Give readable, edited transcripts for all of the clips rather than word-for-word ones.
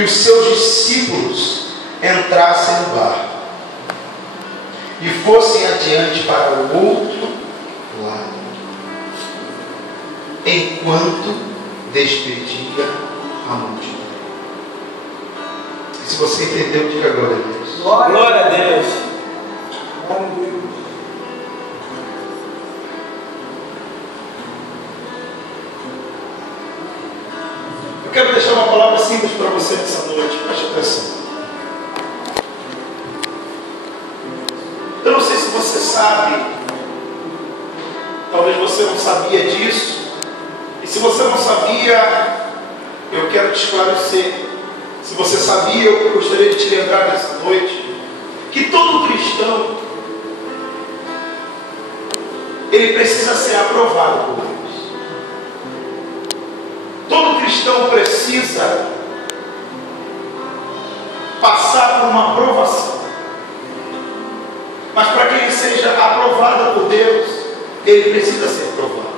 que os seus discípulos entrassem no barco e fossem adiante para o outro lado, enquanto despedia a multidão. Se você entendeu, diga glória a Deus. Glória a Deus. Eu quero deixar uma palavra simples para você nessa noite, preste atenção. Eu não sei se você sabe, talvez você não sabia disso, e se você não sabia, eu quero te esclarecer. Se você sabia, eu gostaria de te lembrar nessa noite, que todo cristão, ele precisa ser aprovado por Deus. Todo cristão precisa passar por uma aprovação. Mas para que ele seja aprovado por Deus, ele precisa ser aprovado.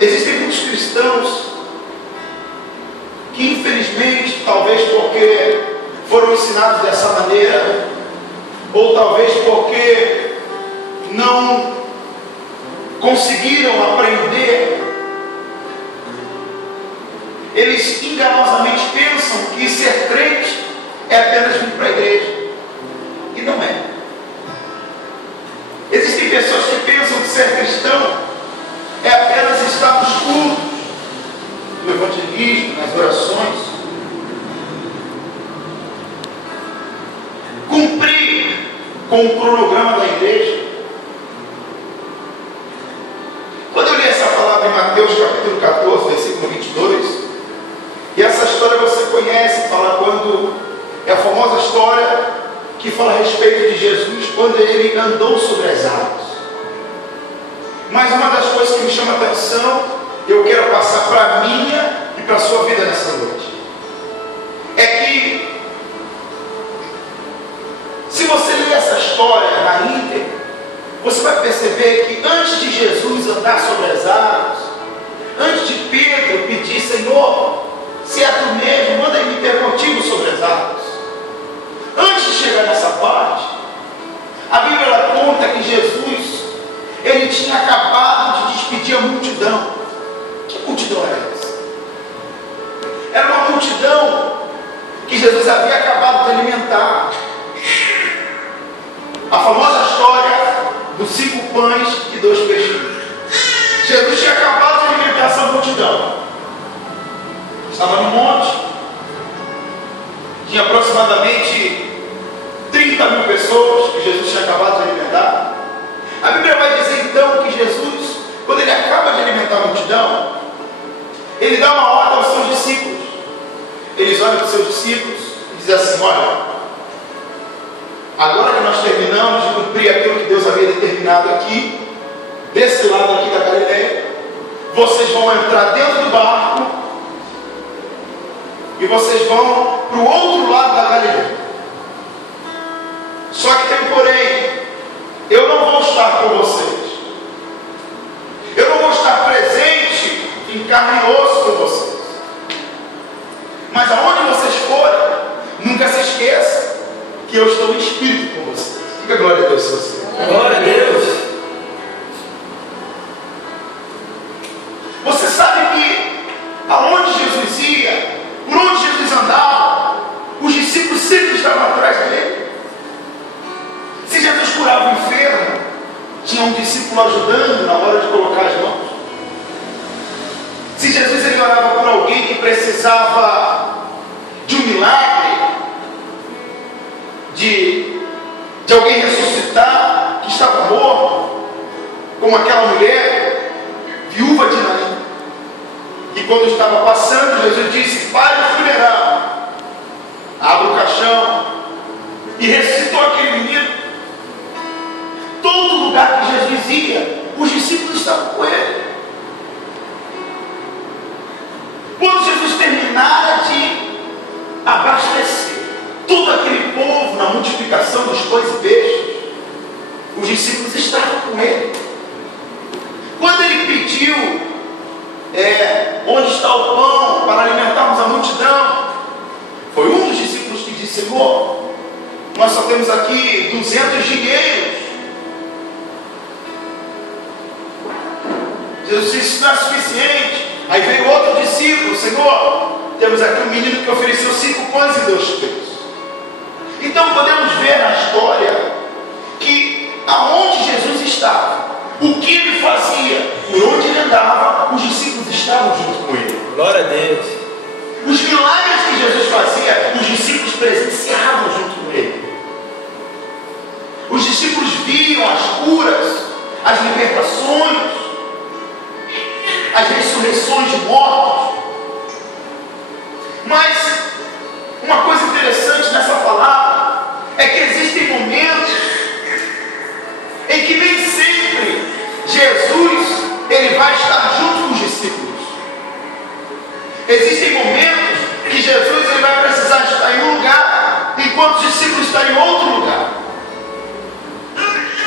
Existem muitos cristãos que, infelizmente, talvez porque foram ensinados dessa maneira, ou talvez porque não conseguiram aprender, eles enganosamente pensam que ser crente é apenas vir para a igreja, e não é. Existem pessoas que pensam que ser cristão é apenas estar nos cultos, no evangelismo, nas orações, cumprir com o cronograma da igreja. Quando eu li essa palavra em Mateus capítulo 14, versículo 22, e essa história você conhece, fala quando é a famosa história que fala a respeito de Jesus quando ele andou sobre as águas. Mas uma das coisas que me chama a atenção, eu quero passar para a minha e para a sua vida nessa noite, é que se você ler essa história na íntegra, você vai perceber que antes de Jesus andar sobre as águas, antes de Pedro pedir, Senhor, se é tu mesmo, manda-me ter contigo sobre as águas, antes de chegar nessa parte, a Bíblia ela conta que Jesus, ele tinha acabado de despedir a multidão. Que multidão era essa? Era uma multidão que Jesus havia acabado de alimentar. A famosa história dos 5 pães e 2 peixinhos. Jesus tinha acabado de alimentar essa multidão. Estava no monte. Tinha aproximadamente 30 mil pessoas que Jesus tinha acabado de alimentar. A Bíblia vai dizer então que Jesus, quando ele acaba de alimentar a multidão, ele dá uma ordem aos seus discípulos. Eles olham para os seus discípulos e dizem assim: olha, agora que nós terminamos de cumprir aquilo que Deus havia determinado aqui, desse lado aqui da Galileia, vocês vão entrar dentro do barco e vocês vão para o outro lado da Galileia. Só que tem porém, eu não vou estar com vocês. Eu não vou estar presente em carne e osso com vocês. Mas aonde vocês forem, nunca se esqueça que eu estou em espírito com vocês. Diga glória a Deus, Senhor. Glória a Deus. Você sabe que aonde Jesus ia, por onde Jesus andava, os discípulos sempre estavam atrás dele. Se Jesus curava o enfermo, tinha um discípulo ajudando na hora de colocar as mãos. Se Jesus ele orava por alguém que precisava de um milagre, de alguém ressuscitar, que estava morto, como aquela mulher, viúva de Naim. E quando estava passando, Jesus disse: pare o funeral, abre o caixão, e ressuscitou aquele menino. Todo lugar que Jesus ia, os discípulos estavam com ele. Quando Jesus terminara de abastecer todo aquele povo na multiplicação dos pães e peixes, os discípulos estavam com ele. Quando ele pediu onde está o pão para alimentarmos a multidão? Foi um dos discípulos que disse: Senhor, nós só temos aqui 200 dinheiros. Jesus disse: isso não é suficiente. Aí veio outro discípulo: Senhor, temos aqui um menino que ofereceu 5 pães e 2 peixes. Então podemos ver na história que aonde Jesus estava, o que ele fazia, por onde ele andava, os discípulos estavam junto com ele. Glória a Deus. Os milagres que Jesus fazia, os discípulos presenciavam junto com ele. Os discípulos viam as curas, as libertações, as ressurreições de mortos. Mas uma coisa interessante nessa palavra é que existem momentos em que nem sempre Jesus ele vai estar junto com os discípulos. Existem momentos que Jesus ele vai precisar estar em um lugar, enquanto os discípulos estão em outro lugar.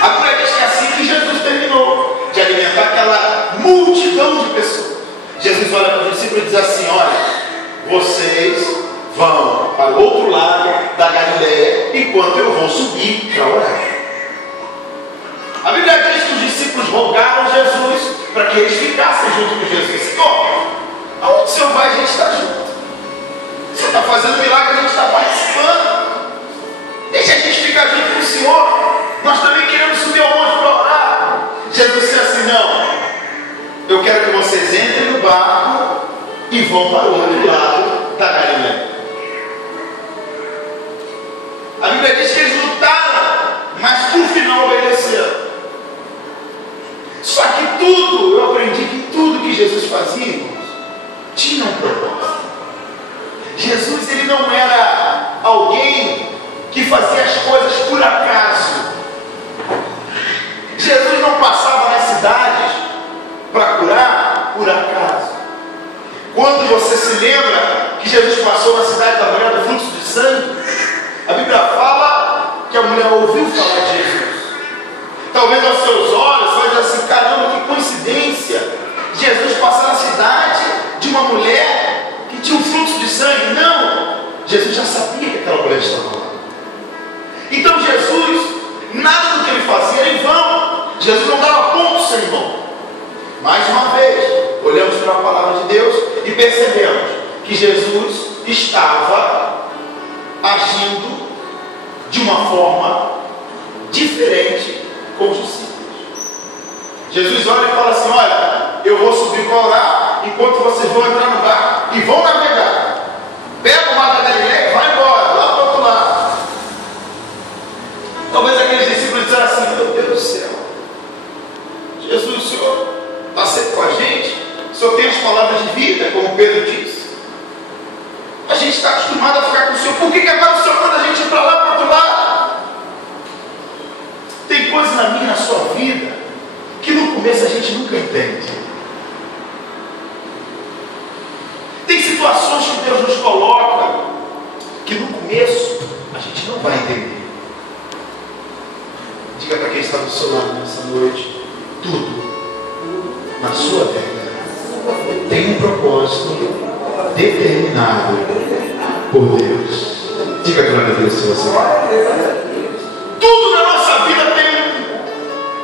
A Bíblia diz que é assim que Jesus terminou de alimentar aquela multidão de pessoas. Jesus olha para os discípulos e diz assim: olha, vocês vão para o outro lado da Galileia, enquanto eu vou subir para orar. A Bíblia diz que os discípulos rogaram Jesus para que eles ficassem junto com Jesus. Senhor, aonde o Senhor vai, a gente está junto. Você está fazendo milagre, a gente está participando. Deixa a gente ficar junto com o Senhor. Nós também queremos subir ao monte para orar. Jesus disse assim: não, eu quero que vocês entrem no barco e vão para o outro lado da Galileia. A Bíblia diz que eles lutaram, mas por final obedeceram. Só que tudo, eu aprendi que tudo que Jesus fazia, irmãos, tinha um propósito. Jesus ele não era alguém que fazia as coisas por acaso. Jesus não passava nas cidades para curar por acaso. Quando você se lembra que Jesus passou na cidade da mulher do fluxo de sangue, a Bíblia fala que a mulher ouviu falar de Jesus. Talvez aos seus olhos você vai dizer assim: caramba, que coincidência, Jesus passar na cidade de uma mulher que tinha um fluxo de sangue. Não, Jesus já sabia que aquela mulher estava lá. Então Jesus, nada do que ele fazia era em vão. Jesus não dava ponto sem vão. Mais uma vez, olhamos para a palavra de Deus e percebemos que Jesus estava agindo de uma forma diferente com os discípulos. Jesus olha e fala assim: olha, eu vou subir para orar, enquanto vocês vão entrar no barco e vão navegar. Pega o mar da Galileia e vai embora, lá para o outro lado. Talvez aqueles discípulos disseram assim: meu Deus do céu, Jesus, o Senhor está sempre com a gente, o Senhor tem as palavras de vida, como Pedro disse. A gente está acostumado a ficar com o Senhor, por que agora o Senhor manda a gente ir para lá, para o outro lado? Tem coisa na minha e na sua vida que no começo a gente nunca entende. Tem situações que Deus nos coloca que no começo a gente não vai entender. Diga para quem está do seu lado nessa noite: tudo na sua vida tem um propósito determinado por Deus. Diga glória a Deus se você vai. Tudo na nossa vida tem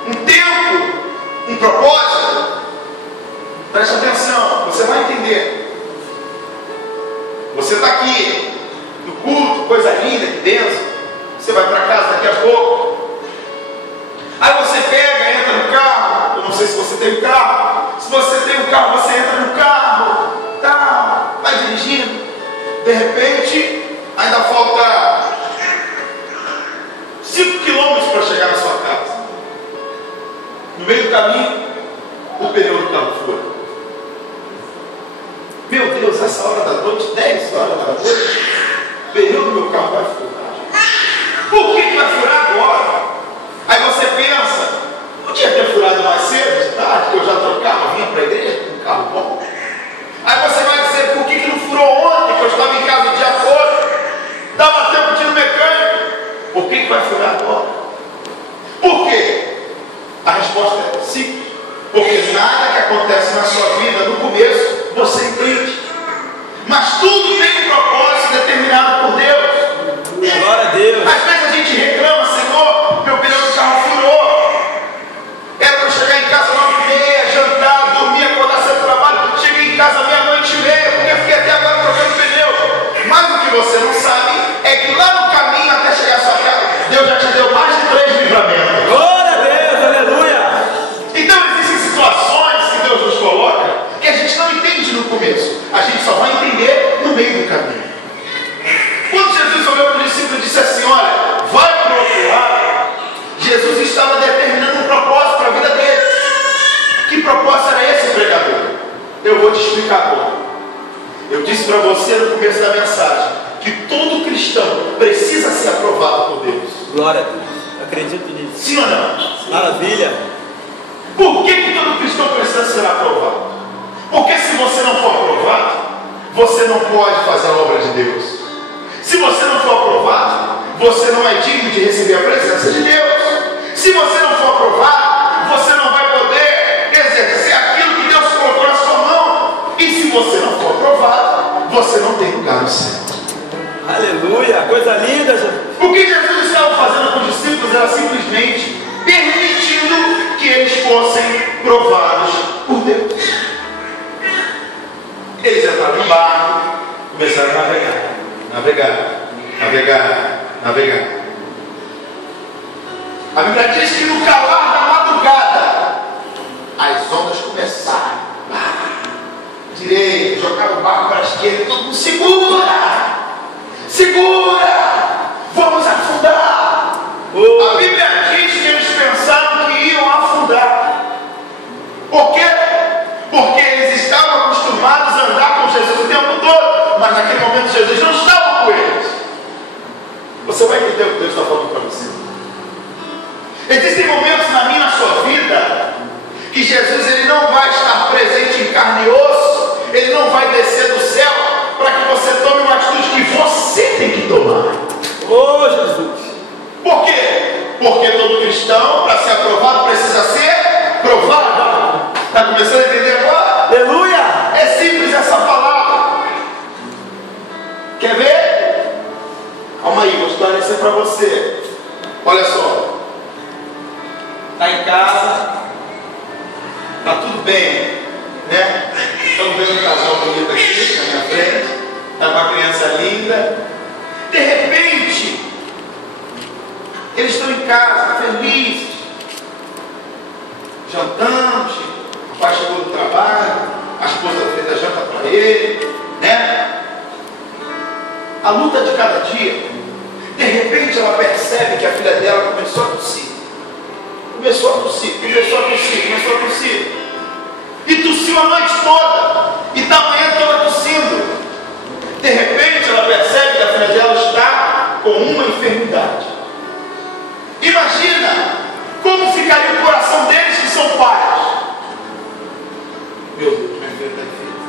um tempo, um propósito. Preste atenção, você vai entender. Você está aqui no culto, coisa linda, que benção. Você vai para casa daqui a pouco. Aí você pega, entra no carro. Eu não sei se você tem um carro. Se você tem um carro, você entra no carro, tá, vai dirigindo. De repente, ainda falta 5 quilômetros para chegar na sua casa. No meio do caminho, o pneu do carro fura. Meu Deus, essa hora da noite, 10 horas da noite, o pneu do meu carro vai furar. Por que vai furar agora? Aí você pensa: podia ter furado mais cedo, de tarde, que eu já trocava, vinha para a igreja com um carro bom. Aí você vai dizer: por que não furou ontem, que eu estava em casa o dia todo, dava tempo de ir no mecânico? Por que vai furar agora? Por quê? A resposta é simples. Porque nada que acontece na sua vida no começo você entende. Mas tudo tem um propósito determinado por Deus. Glória a Deus. Às vezes a gente reclama, Senhor, meu pneu do carro furou. Era para eu chegar em casa 9h30, jantar, dormir, acordar cedo do trabalho. Cheguei em casa meia-noite e meia, porque fiquei até agora trocando pneu. Mas o que você não sabe é que lá no caminho até chegar à sua casa, Deus já te deu mais de 3 livramentos. Glória a Deus, aleluia. Então existem situações que Deus nos coloca que a gente não entende no começo. A gente só vai entender no meio do caminho. Quando Jesus olhou para o discípulo e disse assim, olha, vai para o outro lado, Jesus estava determinando um propósito para a vida dele. Que propósito era esse, pregador? Eu vou te explicar agora. Eu disse para você no começo da mensagem que todo cristão precisa ser aprovado por Deus. Glória a Deus. Acredito nisso. Sim ou não? Maravilha. Por que todo cristão precisa ser aprovado? Porque se você não for aprovado, você não pode fazer a obra de Deus. Se você não for aprovado, você não é digno de receber a presença de Deus. Se você não for aprovado, você não vai poder exercer aquilo que Deus colocou na sua mão. E se você não for aprovado, você não tem lugar no céu. Aleluia, coisa linda, Jesus. O que Jesus estava fazendo com os discípulos era simplesmente permitindo que eles fossem provados por Deus. Eles entraram no barco, começaram a navegar. A Bíblia diz que no calar da madrugada as ondas começaram. Direito, jogaram o barco para a esquerda, todo mundo segura, vamos afundar. A Bíblia diz que eles pensaram que iam afundar. Por quê? Porque eles estavam acostumados a andar com Jesus o tempo todo, mas naquele momento Jesus não estava com eles. Você vai entender o que Deus está falando para você. Existem momentos na minha e na sua vida que Jesus ele não vai estar presente em carne e osso, ele não vai descer do céu para que você tome uma atitude que você tem que tomar. Oh, Jesus. Por quê? Porque todo cristão, para ser aprovado, precisa ser provado. Está começando a entender agora? Aleluia. É simples essa palavra. Quer ver? Calma aí, vou esclarecer para você. Olha só. Está em casa, está tudo bem, né? Estamos vendo um casal bonito aqui na minha frente, está uma criança linda. De repente, eles estão em casa, felizes, jantando, o pai chegou do trabalho, a esposa fez a janta para ele, né? A luta de cada dia. De repente ela percebe que a filha dela começou a tossir. Começou a tossir. E tossiu a noite toda. E está a manhã toda tossindo. De repente ela percebe que a filha dela está com uma enfermidade. Imagina como ficaria o coração deles que são pais. Meu Deus, minha filha está enferma.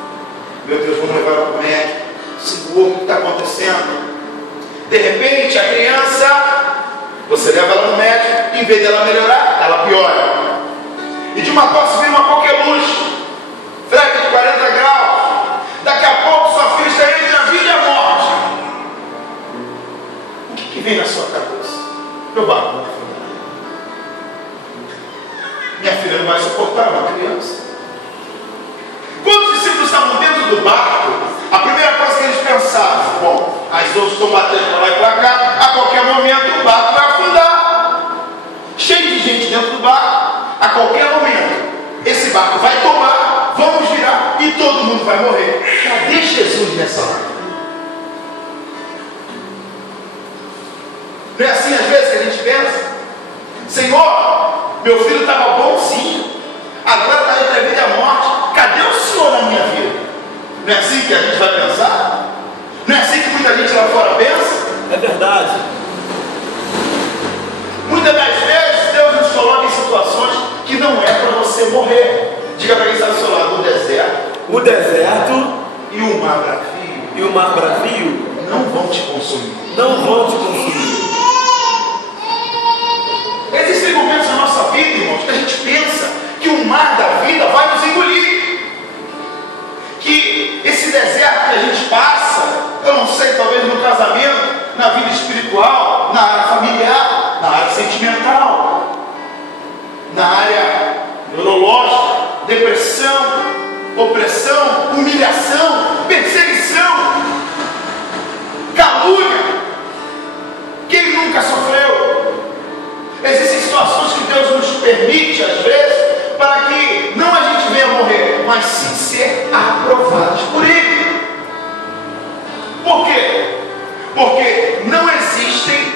Meu Deus, vamos levar ela para o médico. Senhor, o que está acontecendo? De repente a criança, você leva ela no médico, em vez dela melhorar, ela piora. E de uma tosse vem uma coqueluche, febre de 40 graus. Daqui a pouco sua filha está entre a vida e a morte. O que vem na sua cabeça? Meu barco vai afundar. Minha filha não vai suportar uma criança. Quando os discípulos estavam dentro do barco, a primeira coisa que eles pensavam, bom, as ondas estão batendo para lá e para cá, a qualquer momento o barco vai afundar. Cheio de gente dentro do barco, a qualquer momento esse barco vai tomar, vamos virar e todo mundo vai morrer. Cadê Jesus nessa hora? Não é assim às vezes que a gente pensa? Senhor, meu filho estava bonzinho, agora está entre a vida e a morte. Cadê o Senhor na minha vida? Não é assim que a gente vai pensar? Não é assim que muita gente lá fora pensa? É verdade. Muitas das vezes Deus nos coloca em situações que não é para você morrer. Diga para quem está do seu lado: o deserto. O deserto E o mar bravio. e o mar bravio Não vão te consumir. não vão te consumir. Existem momentos na nossa vida, irmãos, que a gente pensa que o mar da vida vai nos engolir. Que sei, talvez no casamento, na vida espiritual, na área familiar, na área sentimental, na área neurológica, depressão, opressão, humilhação, perseguição, calúnia. Quem nunca sofreu? Existem situações que Deus nos permite, às vezes, para que não a gente venha morrer, mas sim ser aprovados por Ele. Por quê? Porque não existem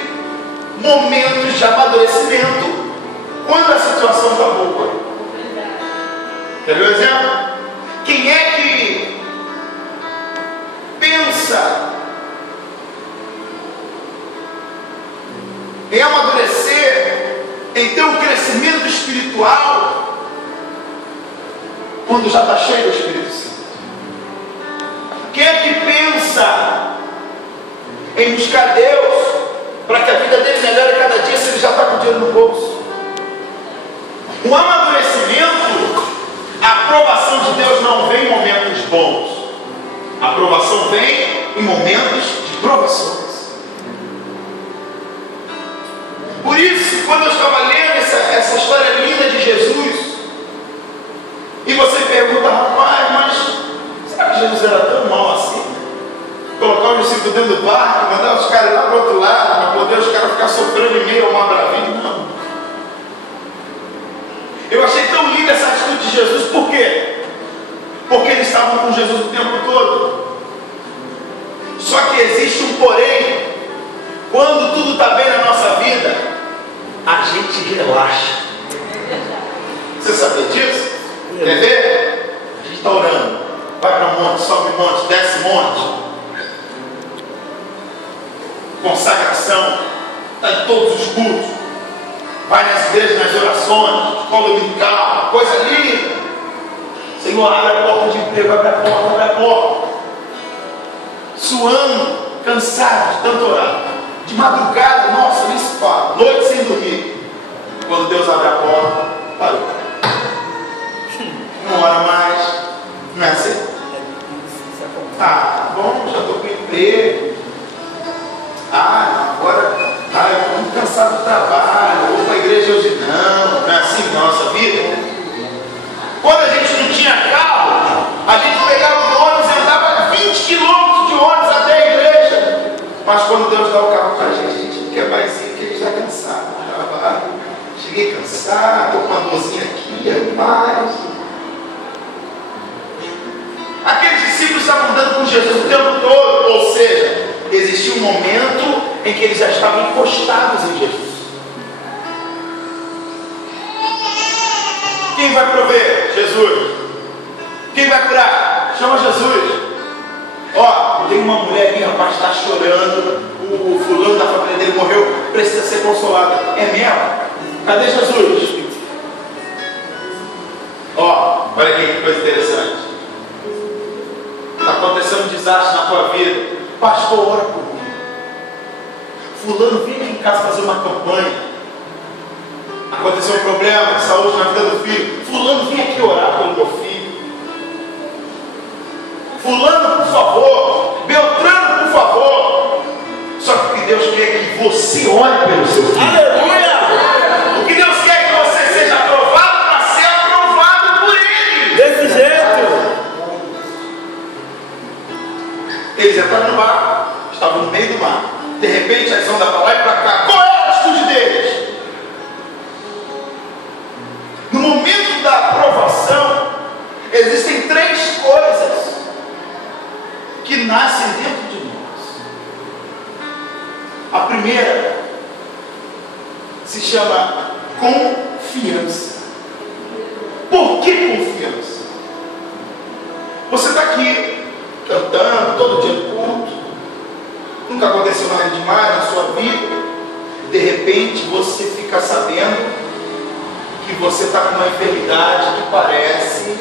momentos de amadurecimento quando a situação está boa. Quer ver o exemplo? Quem é que pensa em amadurecer, em ter um crescimento espiritual, quando já está cheio do Espírito Santo? Quem é que pensa em buscar Deus para que a vida dele melhore cada dia se ele já está com o dinheiro no bolso? O amadurecimento, a aprovação de Deus não vem em momentos bons. A aprovação vem em momentos de provações. Por isso, quando eu estava lendo essa história linda de Jesus, e você pergunta, rapaz, mas será que Jesus era tão mal assim? Colocar os discípulos dentro do barco, mandar os caras lá para o outro lado, para poder os caras ficar sofrendo em meio ao mar bravinho? Não. Eu achei tão linda essa atitude de Jesus. Por quê? Porque eles estavam com Jesus o tempo todo. Só que existe um porém. Quando tudo está bem na nossa vida, a gente relaxa. Você sabia disso? Quer ver? A gente está orando. Vai para monte, sobe monte, desce monte. Consagração. Está em todos os cultos. Vai nas igrejas, nas orações, escola dominical, coisa linda. Senhor, abre a porta de emprego, abre a porta, abre a porta. Suando, cansado de tanto orar. De madrugada, nossa, nem se fala. Noite sem dormir. Quando Deus abre a porta, parou. Não ora mais. Não é assim? Ah, bom, já estou com emprego. Ah, agora eu estou muito cansado do trabalho. Vou para a igreja hoje não. Não é assim na nossa vida? Quando a gente não tinha carro, a gente pegava o ônibus e andava 20 quilômetros de ônibus até a igreja. Mas quando Deus dá o carro para a gente não quer mais ir, porque a gente está cansado do trabalho. Cheguei cansado, estou com uma dorzinha aqui, é mais. Aqueles discípulos estavam andando com Jesus o tempo todo, ou seja, existia um momento em que eles já estavam encostados em Jesus. Quem vai prover? Jesus. Quem vai curar? Chama Jesus. Ó, tem uma mulher aqui, rapaz, está chorando. O fulano da família dele morreu, precisa ser consolado. É mesmo? Cadê Jesus? Ó, olha aqui que coisa interessante. Está acontecendo um desastre na tua vida. Pastor, ora por mim. Fulano, vem aqui em casa fazer uma campanha. Aconteceu um problema de saúde na vida do filho. Fulano, vem aqui orar pelo meu filho. Fulano, por favor. Beltrano, por favor. Só que o que Deus quer é que você ore pelo seu filho. Aleluia! O que Deus quer é que você seja aprovado para ser aprovado por Ele. Desse jeito. Eles entraram no mar, estavam no meio do mar. De repente, eles andam para lá e para cá. Qual é a atitude deles? No momento da aprovação, existem três coisas que nascem dentro de nós. A primeira se chama confiança. Por que confiança? Você está aqui cantando todo dia no culto, nunca aconteceu nada demais na sua vida, de repente você fica sabendo que você está com uma enfermidade que parece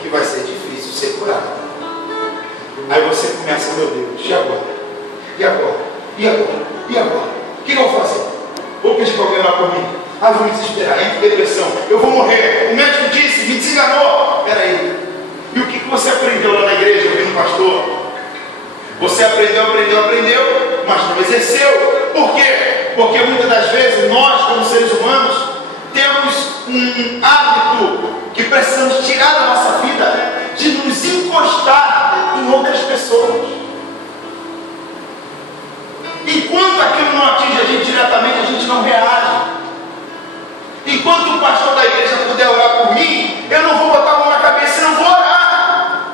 que vai ser difícil ser curada. Aí você começa, meu Deus, e agora? E agora? E agora? E agora? O que eu vou fazer? Vou pedir para alguém orar por mim? Ah, vou me desesperar, entro em depressão, eu vou morrer, o médico disse, me desenganou. Espera aí. E o que você aprendeu lá na igreja, ouvindo o pastor? Você aprendeu aconteceu. Por quê? Porque muitas das vezes nós, como seres humanos, temos um hábito que precisamos tirar da nossa vida, de nos encostar em outras pessoas. Enquanto aquilo não atinge a gente diretamente, a gente não reage. Enquanto o pastor da igreja puder orar por mim, eu não vou botar a mão na cabeça e não vou orar.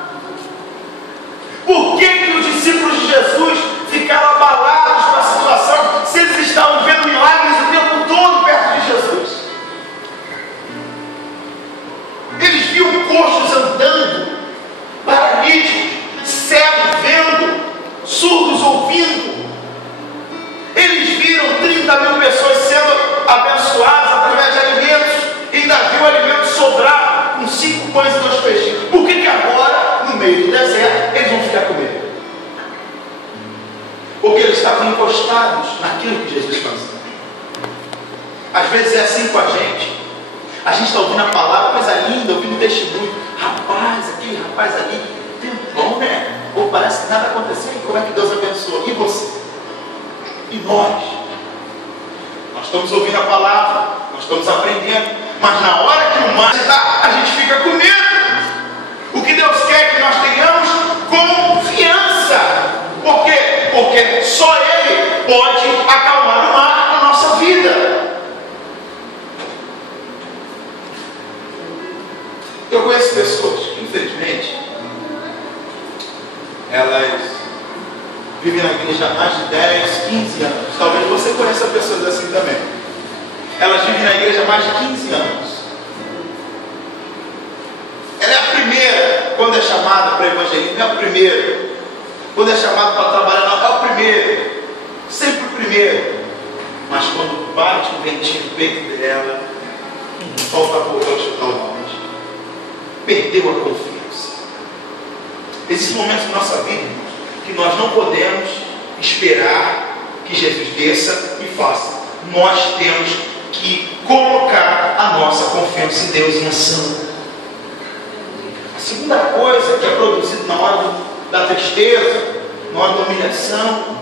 Por que que os discípulos de Jesus ficaram abalados com a situação, se eles estavam vendo milagres o tempo todo perto de Jesus? Eles viam coxos andando, paralíticos, cegos vendo, surdos ouvindo. Eles viram 30 mil pessoas sendo abençoadas através de alimentos, e ainda viu o alimento sobrar com 5 pães e 2 peixes. Por que agora, no meio do deserto, eles vão ficar com medo? Porque eles estavam encostados naquilo que Jesus fazia. Às vezes é assim com a gente. A gente está ouvindo a palavra, coisa linda, ouvindo o testemunho. Rapaz, aquele rapaz ali, tempão, né? Ou parece que nada aconteceu. E como é que Deus abençoou? E você? E nós? Nós estamos ouvindo a palavra, nós estamos aprendendo. Mas na hora que o mar está, a gente fica com medo. O que Deus quer é que nós tenhamos confiança. Por quê? Porque só Ele pode acalmar o mar na nossa vida. Eu conheço pessoas que, infelizmente, elas vivem na igreja há mais de 10, 15 anos. Talvez você conheça pessoas assim também. Elas vivem na igreja há mais de 15 anos. Ela é a primeira, quando é chamada para evangelismo, é a primeira. Quando é chamada para trabalhar, não, é o primeiro. Sempre o primeiro. Mas quando bate o ventinho no peito dela, volta a voltar a chutar o balde. Perdeu a confiança. Existem momentos na nossa vida que nós não podemos esperar que Jesus desça e faça. Nós temos que colocar a nossa confiança em Deus em ação. A segunda coisa que é produzida na hora da tristeza, na hora da humilhação,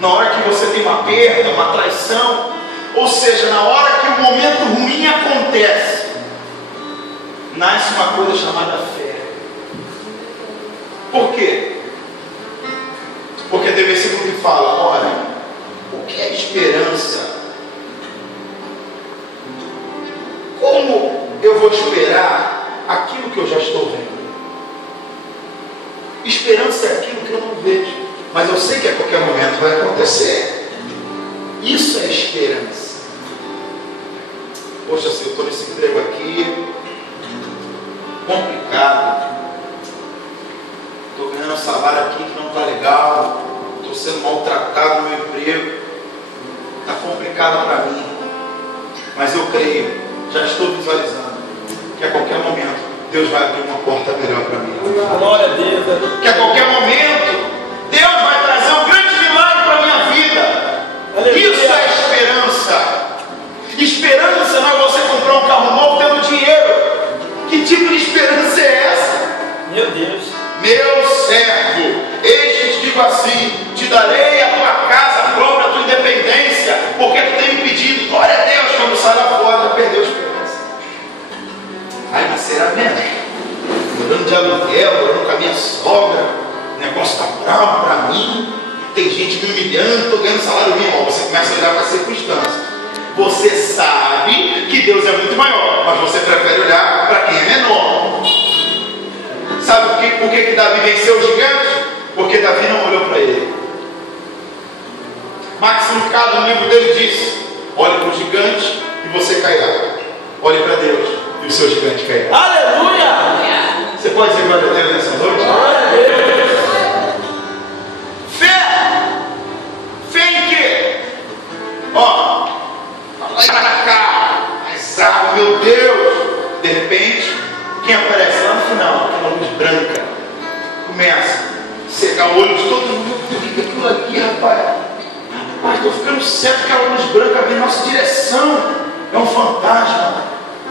na hora que você tem uma perda, uma traição, ou seja, na hora que o momento ruim acontece, nasce uma coisa chamada fé. Por quê? Porque tem versículo que fala: olha, o que é esperança? Como eu vou esperar aquilo que eu já estou vendo? Esperança é aquilo que eu não vejo, mas eu sei que a qualquer momento vai acontecer. Isso é esperança. Poxa, se eu estou nesse emprego aqui, complicado, estou ganhando um salário aqui que não está legal, estou sendo maltratado no meu emprego, está complicado para mim, mas eu creio, já estou visualizando que a qualquer momento Deus vai abrir uma porta melhor para mim. Glória a Deus. Que a qualquer momento Deus vai trazer um grande milagre para a minha vida. Aleluia. Isso é esperança. Esperança não é você comprar um carro novo tendo dinheiro. Que tipo de esperança é essa? Meu Deus. Meu servo, eis que te digo assim: te darei a tua casa própria, a tua independência, porque tu tem me pedido. Glória a Deus. Quando sai lá fora, já perdeu a esperança. Ai, mas será mesmo? Morando de aluguel, morando com a minha sogra, o negócio está bravo para mim, tem gente me humilhando, estou ganhando salário mínimo. Você começa a olhar para as circunstâncias. Você sabe que Deus é muito maior, mas você prefere olhar para quem é menor. Sabe por que Davi venceu o gigante? Porque Davi não olhou para ele. Max Lucado, no livro dele, diz: olhe para o gigante e você cairá. Olhe para Deus e o seu gigante cairá. Aleluia! Você pode dizer glória a Deus nessa noite? Glória a Deus! Fé! Fé em quê? Ó, vai para cá, mas meu Deus! De repente, quem aparece lá no final, aquela luz branca, começa a secar o olho de todo mundo. O que é aquilo ali, rapaz? Rapaz, estou ficando cego, aquela luz branca vem em nossa direção. É um fantasma,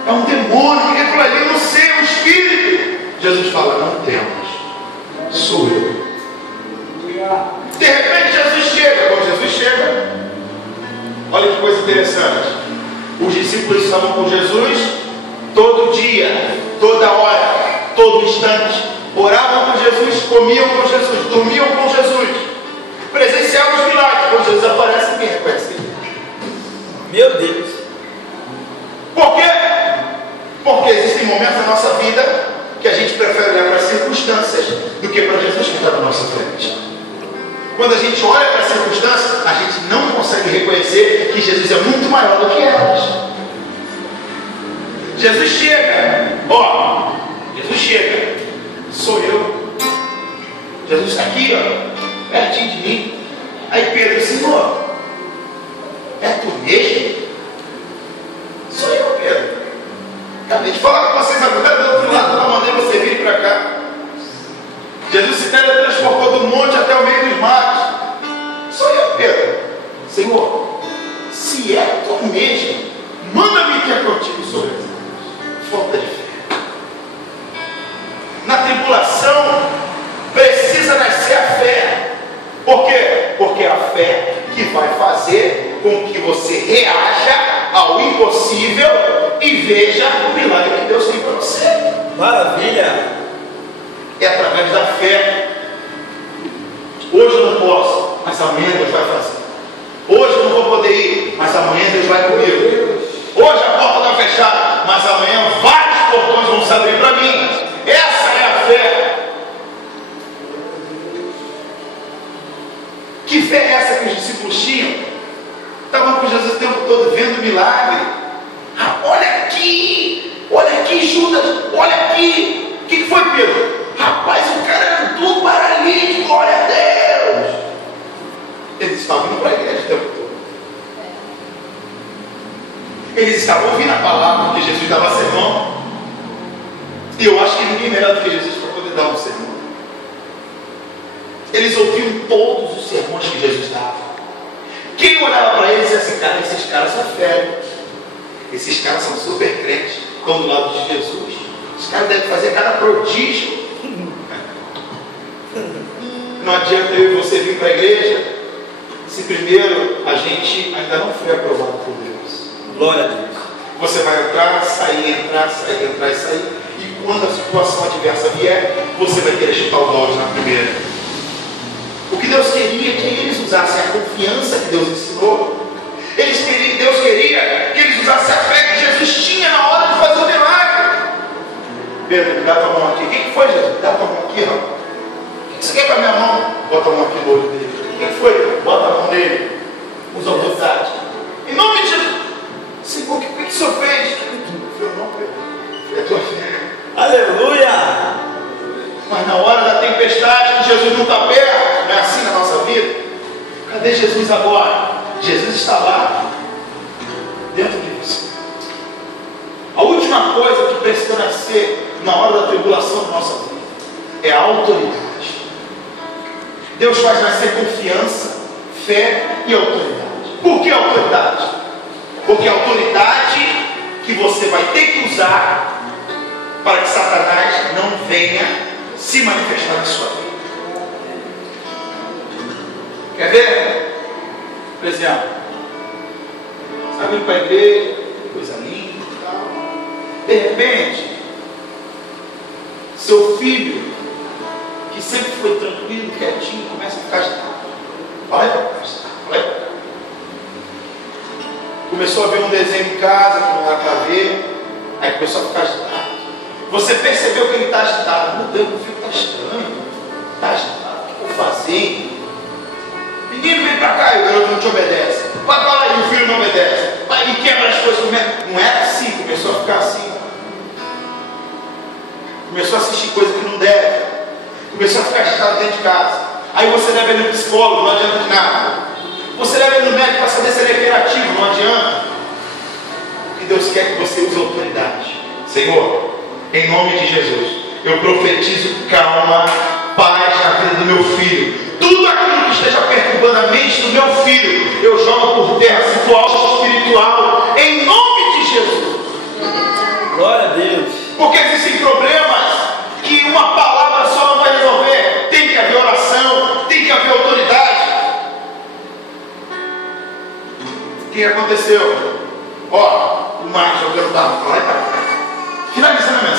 é um demônio, o que é aquilo ali? Eu não sei, é um espírito. Jesus fala: não temas, sou eu. De repente Jesus chega. Quando Jesus chega, toda hora, todo instante. Oravam com Jesus, comiam com Jesus, dormiam com Jesus, presenciavam os milagres. Quando Jesus aparece, ninguém reconhece ele. Meu Deus. Por quê? Porque existem momentos na nossa vida que a gente prefere olhar para as circunstâncias do que para Jesus que está na nossa frente. Quando a gente olha para as circunstâncias, a gente não consegue reconhecer que Jesus é muito maior do que elas. Jesus chega, Jesus chega, sou eu. Jesus está aqui, pertinho de mim. Aí Pedro, Senhor, é tu mesmo? Sou eu, Pedro. Acabei de falar com vocês agora do outro lado, eu mandei você vir para cá. Jesus se teletransportou do monte até o meio dos mares. Sou eu, Pedro. Senhor, se é tu mesmo, manda-me que é contigo sobre as águas. Falta de fé. Na tribulação precisa nascer a fé. Por quê? Porque é a fé que vai fazer com que você reaja ao impossível e veja o milagre que Deus tem para você. Maravilha. É através da fé. Hoje eu não posso, mas amanhã Deus vai fazer. Hoje eu não vou poder ir, mas amanhã Deus vai comigo. Hoje a porta está fechada, mas amanhã vários portões vão se abrir para mim. Essa é a fé. Que fé é essa que os discípulos tinham? Estavam com Jesus o tempo todo vendo milagre. Olha aqui Judas, olha aqui. O que foi, Pedro? Rapaz, o cara andou paralítico, glória a Deus. Eles estavam indo para a igreja o tempo todo. Eles estavam ouvindo a palavra, porque Jesus dava sermão. E eu acho que ninguém melhor do que Jesus para poder dar um sermão. Eles ouviam todos os sermões que Jesus dava. Quem olhava para eles dizia assim, cara, esses caras são férias. Esses caras são super crentes, estão do lado de Jesus. Os caras devem fazer cada prodígio. Não adianta eu e você vir para a igreja se primeiro a gente ainda não foi aprovado por Deus. Glória a Deus. Você vai entrar, sair, entrar, sair, entrar e sair. E quando a situação adversa vier, você vai querer chutar o balde na primeira. O que Deus queria é que eles usassem a confiança que Deus ensinou. Deus queria que eles usassem a fé que Jesus tinha na hora de fazer o milagre. Pedro, dá tua mão aqui. O que foi, Jesus? Dá tua mão aqui, rapaz. O que você quer com a minha mão? Bota a mão aqui no olho dele. O que foi? Bota a mão nele. Usa autoridade. Em nome de Jesus. Senhor, o que o Senhor fez? Eu não, Pedro. Foi a tua fé. Aleluia. Mas na hora da tempestade, que Jesus não está perto, não é assim na nossa vida? Cadê Jesus agora? Jesus está lá, dentro de você. A última coisa que precisa nascer na hora da tribulação da nossa vida é a autoridade. Deus faz nascer confiança, fé e autoridade. Por que autoridade? Porque a autoridade que você vai ter que usar para que Satanás não venha se manifestar na sua vida. Quer ver? Por exemplo, você está vindo para a igreja, coisa linda e tal. De repente, seu filho, que sempre foi tranquilo, quietinho, começa a ficar agitado. Fala aí para cá, fala aí para cá. Começou a ver um desenho em casa que não era para ver, aí começou a ficar agitado. Você percebeu que ele está agitado. Meu Deus, meu filho está estranho, está agitado, o que eu vou fazer? Menino, vem para cá, e o garoto não te obedece. Vai para lá e o filho não obedece. Vai e quebra as coisas. Não era assim, começou a ficar assim. Começou a assistir coisa que não deve. Começou a ficar agitado dentro de casa. Aí você leva ele no psicólogo, não adianta de nada. Você leva ele no médico para saber se ele é hiperativo, não adianta. O que Deus quer é que você use autoridade. Senhor, em nome de Jesus, eu profetizo calma, paz na vida do meu filho. Tudo aquilo que esteja perturbando a mente do meu filho, eu jogo por terra, ritual espiritual, em nome de Jesus. Glória a Deus. Porque existem problemas que uma palavra só não vai resolver. Tem que haver oração, tem que haver autoridade. O que aconteceu? O Marcos jogando barro, finalizando a mensagem.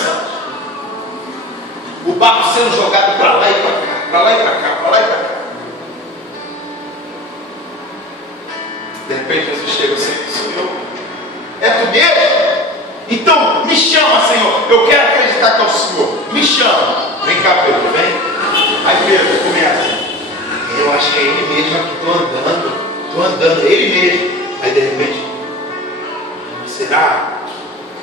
barco sendo jogado para lá e para cá, para lá e para cá, para lá e para cá. De repente Jesus chega assim: Senhor, é tu mesmo? Então me chama, Senhor, eu quero acreditar que é o Senhor, me chama. Vem cá, Pedro, vem. Aí Pedro começa: eu acho que é ele mesmo aqui, estou andando, é ele mesmo. Aí de repente: será?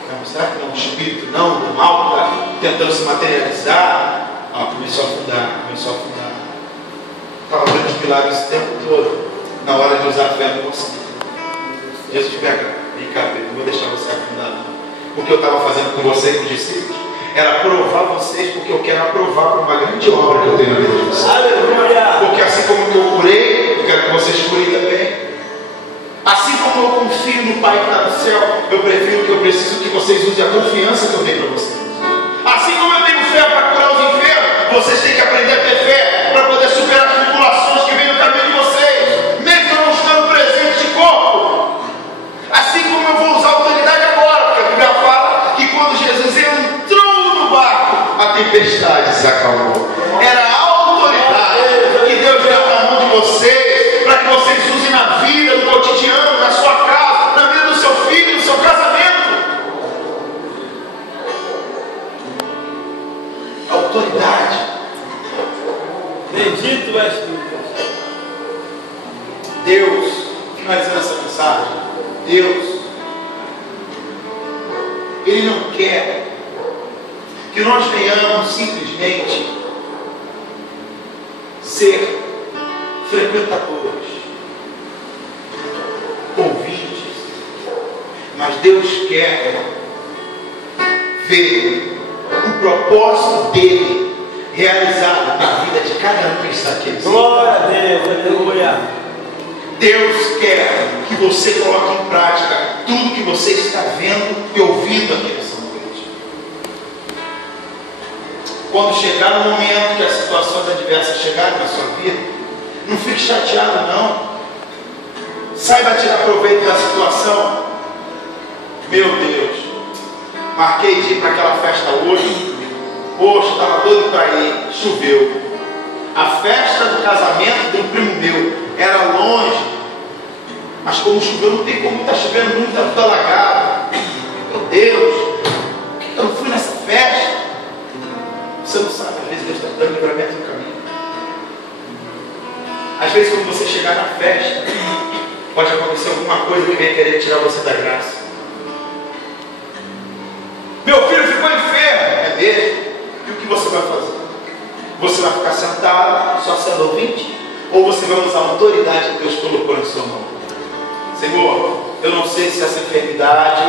Não, será que não é um espírito não, do mal que está tentando se materializar? Começou a afundar. Estava vendo os milagres esse tempo todo. Na hora de usar a fé, não consegui. Jesus pega: vem cá, Pedro, não vou deixar você afundar não. O que eu estava fazendo com você e com os discípulos era provar vocês, porque eu quero aprovar para uma grande obra que eu tenho na vida de vocês. Aleluia! Porque assim como que eu curei, eu quero que vocês curem também. Assim como eu confio no Pai que está no céu, eu preciso que vocês usem a confiança que eu dei para vocês. Assim como eu tenho fé para curar os enfermos, vocês têm que aprender a ter fé para poder superar as tribulações que vêm no caminho de vocês, mesmo não estando presente de corpo. Assim como eu vou usar a autoridade agora, porque a Bíblia fala que quando Jesus entrou no barco, a tempestade se acalmou. Era a autoridade que Deus deu na mão de vocês, para que vocês usem na vida, no cotidiano, na sua casa, na vida do seu filho, no seu casamento. Autoridade. Bendito és tu. Deus, finalizando essa mensagem, Deus, Ele não quer que nós venhamos simplesmente ser frequentadores, ouvintes, mas Deus quer ver o propósito dele realizado na vida de cada um que está aqui. Glória a Deus, aleluia. Deus quer que você coloque em prática tudo que você está vendo e ouvindo aqui nessa noite. Quando chegar no momento que as situações adversas chegarem na sua vida, não fique chateado não. Saiba tirar proveito da situação. Meu Deus, marquei de ir para aquela festa hoje. Poxa, estava doido para ir, choveu. A festa do casamento de um primo meu era longe, mas como choveu, não tem como, está chovendo muito, está tudo alagado. Meu Deus, por que eu não fui nessa festa? Você não sabe, às vezes Deus está dando livramento no caminho. Às vezes quando você chegar na festa, pode acontecer alguma coisa que venha querer tirar você da graça. Meu filho ficou enfermo, é dele. E o que você vai fazer? Você vai ficar sentado, só sendo ouvinte? Ou você vai usar a autoridade que Deus colocou na sua mão? Senhor, eu não sei se essa enfermidade